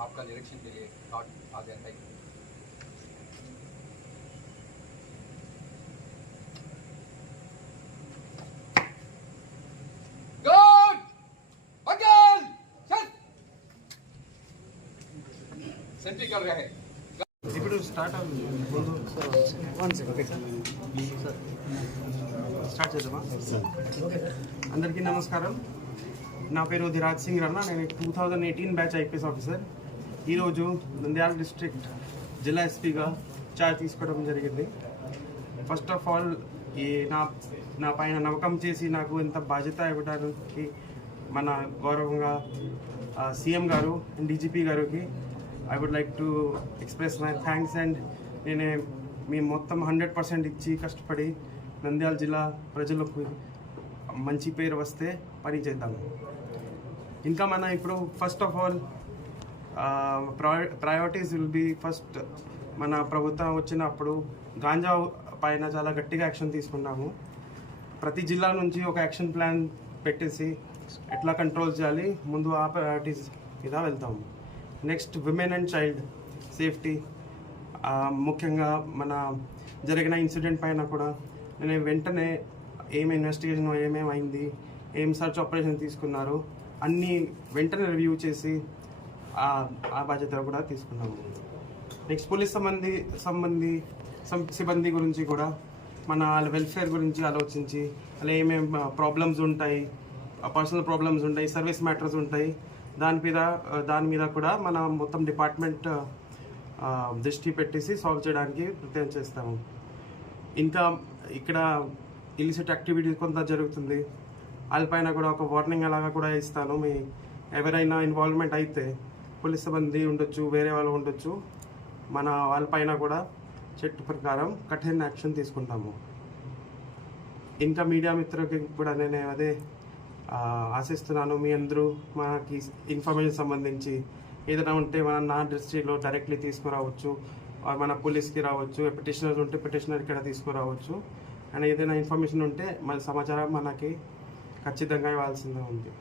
आपका निरीक्षण के लिए थॉट आ गया था। गुड बगल चल सेंट्री कर रहे हैं ఇప్పుడు స్టార్ట్ అవుతుంది స్టార్ట్ చేద్దామా అందరికీ నమస్కారం నా పేరు ధిరాజ్ సింగ్ రన్నా నేను 2018 బ్యాచ్ ఐపీఎస్ ఆఫీసర్ ఈరోజు నంద్యాల డిస్ట్రిక్ట్ జిల్లా ఎస్పీగా చార్జ్ తీసుకోవడం జరిగింది ఫస్ట్ ఆఫ్ ఆల్ ఈ నా పైన నమ్మకం చేసి నాకు ఇంత బాధ్యత ఇవ్వడానికి మన గౌరవంగా సీఎం గారు అండ్ డీజీపీ గారికి I would like to express my thanks and మేము మొత్తం 100% ఇచ్చి కష్టపడి నంద్యాల జిల్లా ప్రజలకు మంచి పేరు వస్తే పని చేద్దాము ఇంకా మన ఇప్పుడు first of all priorities will be first మన ప్రభుత్వం వచ్చినప్పుడు గాంజా పైన చాలా గట్టిగా యాక్షన్ తీసుకున్నాము ప్రతి జిల్లా నుంచి ఒక యాక్షన్ ప్లాన్ పెట్టేసి ఎట్లా కంట్రోల్ చేయాలి ముందు ఆ ప్రయారిటీస్ మీద వెళ్తాము next women and child safety ముఖ్యంగా మన జరిగిన ఇన్సిడెంట్ పైన కూడా నేను వెంటనే ఏం ఇన్వెస్టిగేషన్ ఏమేమైంది ఏం సర్చ్ ఆపరేషన్ తీసుకున్నారు అన్నీ వెంటనే రివ్యూ చేసి ఆ బాధ్యత కూడా తీసుకున్నాము నెక్స్ట్ పోలీస్ సిబ్బంది గురించి కూడా మన వాళ్ళ వెల్ఫేర్ గురించి ఆలోచించి అలా ఏమేమి ప్రాబ్లమ్స్ ఉంటాయి పర్సనల్ ప్రాబ్లమ్స్ ఉంటాయి సర్వీస్ మ్యాటర్స్ ఉంటాయి దాని మీద కూడా మన మొత్తం డిపార్ట్మెంట్ దృష్టి పెట్టేసి సాల్వ్ చేయడానికి ప్రయత్నం చేస్తాము ఇంకా ఇక్కడ ఇలిసిట్ యాక్టివిటీ కొంత జరుగుతుంది వాళ్ళపైన కూడా ఒక వార్నింగ్ అలాగా కూడా ఇస్తాను మీ ఎవరైనా ఇన్వాల్వ్మెంట్ అయితే పోలీస్ సిబ్బంది ఉండొచ్చు వేరే వాళ్ళు ఉండొచ్చు మన వాళ్ళపైన కూడా చట్ట ప్రకారం కఠిన యాక్షన్ తీసుకుంటాము ఇంకా మీడియా మిత్రులకి కూడా నేను అదే ఆశిస్తున్నాను మీ అందరూ మనకి ఇన్ఫర్మేషన్ సంబంధించి ఏదైనా ఉంటే నా దృష్టిలో డైరెక్ట్లీ తీసుకురావచ్చు మన పోలీస్కి రావచ్చు పిటిషనర్స్ ఉంటే పిటిషనర్ ఇక్కడ తీసుకురావచ్చు అండ్ ఏదైనా ఇన్ఫర్మేషన్ ఉంటే మన సమాచారం మనకి ఖచ్చితంగా ఇవ్వాల్సిందే ఉంది